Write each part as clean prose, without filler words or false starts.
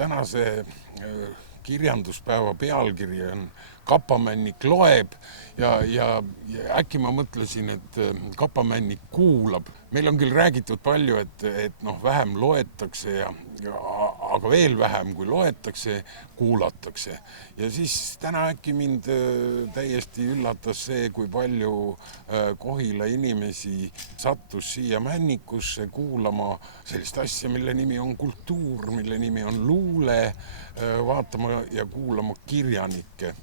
tänase kirjanduspäeva pealkiri on Kapamännik loeb ja äkki ma mõtlesin, et Kapamännik kuulab. Meil on küll räägitud palju, et vähem loetakse, aga veel vähem kui loetakse, kuulatakse. Ja siis täna äkki mind täiesti üllatas see, kui palju Kohila inimesi sattus siia Männikusse kuulama sellist asja, mille nimi on kultuur, mille nimi on luule, vaatama ja kuulama kirjanikke.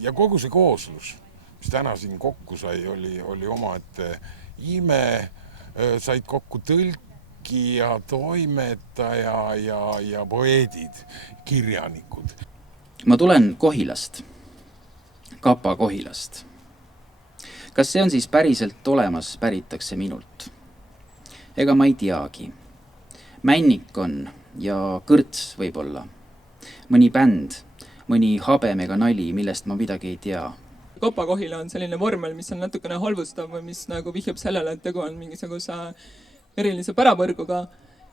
Ja kogu see kooslus, mis täna siin kokku sai, oli omaette ime, said kokku tõlki ja toimetaja ja poeedid, kirjanikud. Ma tulen Kohilast, Kapa Kohilast. Kas see on siis päriselt olemas, päritakse minult? Ega ma ei teagi. Männik on ja kõrts võib-olla. Mõni bänd, mõni habemega nali, millest ma midagi ei tea. Kapa Kohila on selline vormel, mis on natukene halvustav või mis nagu vihjab sellele, et tegu on mingisuguse erilise pärapõrguga.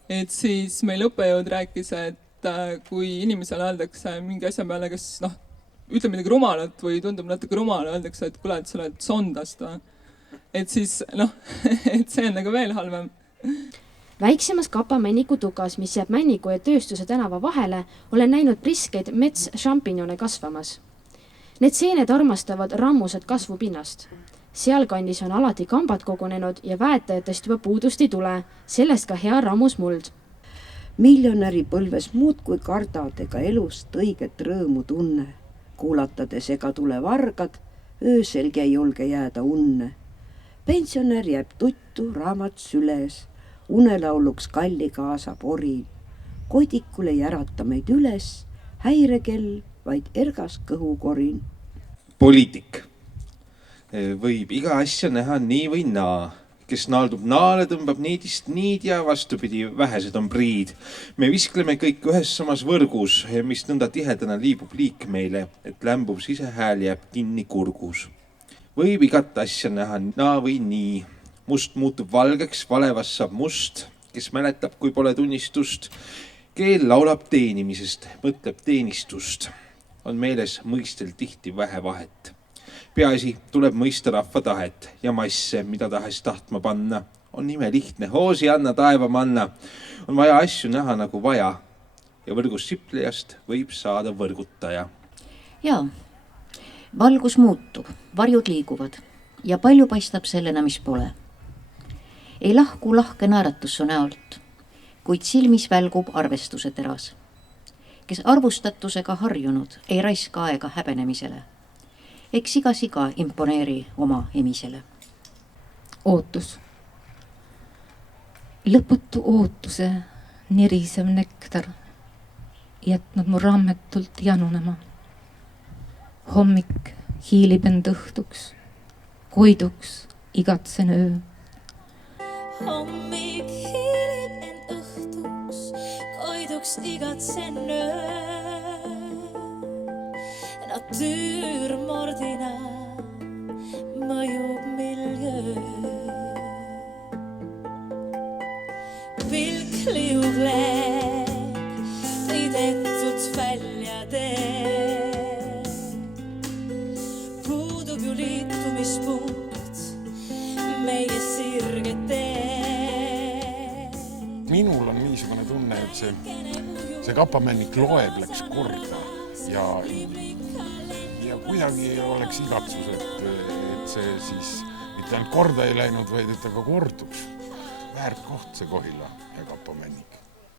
Et siis meil õppejõud rääkis, et kui inimesele öeldakse mingi asja peale, kes ütleb midagi rumalat või tundub natuke rumala, öeldakse, et kuule, et sa oled sondast. Et siis, et see on nagu veel halvem. Väiksemas Kapamänniku tukas, mis jääb Männiku ja Tööstuse tänava vahele, olen näinud priskeid mets-šampinjone kasvamas. Need seened armastavad rammused kasvupinnast. Sealkandis on alati kambad kogunenud ja väetajatest juba puudust ei tule, sellest ka hea rammus muld. Miljonäri põlves muud kui kardad ega elust õiget rõõmu tunne. Kuulatades ega tule vargad, ööselgi ei julge jääda unne. Pensionär jääb tuttu, raamat süles. Unelauluks kalli kaasab oril. Kodikule järata meid üles, häirekell, vaid ergas kõhukorin. Poliitik. Võib iga asja näha nii või naa. Kes naaldub naale, tõmbab niidist niid ja vastupidi, vähesed on priid. Me viskleme kõik ühes samas võrgus, mis nõnda tihedana liibub liik meile, et lämbuv sisehääl jääb kinni kurgus. Võib igat asja näha naa või nii. Must muutub valgeks, valevas saab must, kes mäletab, kui pole tunnistust. Keel laulab teenimisest, mõtleb teenistust. On meeles mõistel tihti vähe vahet. Peaasi tuleb mõista rahva tahet ja masse, mida tahes tahtma panna. On ime lihtne, hoosi anna taeva manna. On vaja asju näha nagu vaja ja võrgus siplejast võib saada võrgutaja. Jaa, valgus muutub, varjud liiguvad ja palju paistab sellena, mis pole. Ei lahku lahke naeratus su näolt, kuid silmis välgub arvestuse teras. Kes arvustatusega harjunud, ei raiska aega häbenemisele. Eks iga imponeeri oma emisele. Ootus. Lõputu ootuse nirisev nektar jätnud mu rammetult janunema. Hommik hiilib end õhtuks, koiduks igatsen öö. Hommik hiilib end õhtuks, koiduks igatsen öö. Natuurmordina mõjub miljöö. Pilk liug leeb, tõidetud välja tee. Puudub ju liitumispunkt meie sirge tee. Minul on niisugune tunne, et see Kapamännik loeb läks korda ja kuidagi oleks igatsus, et see siis mitte ainult korda ei läinud, vaid et ta ka korduks. Väärt koht see Kohila ja Kapamännik.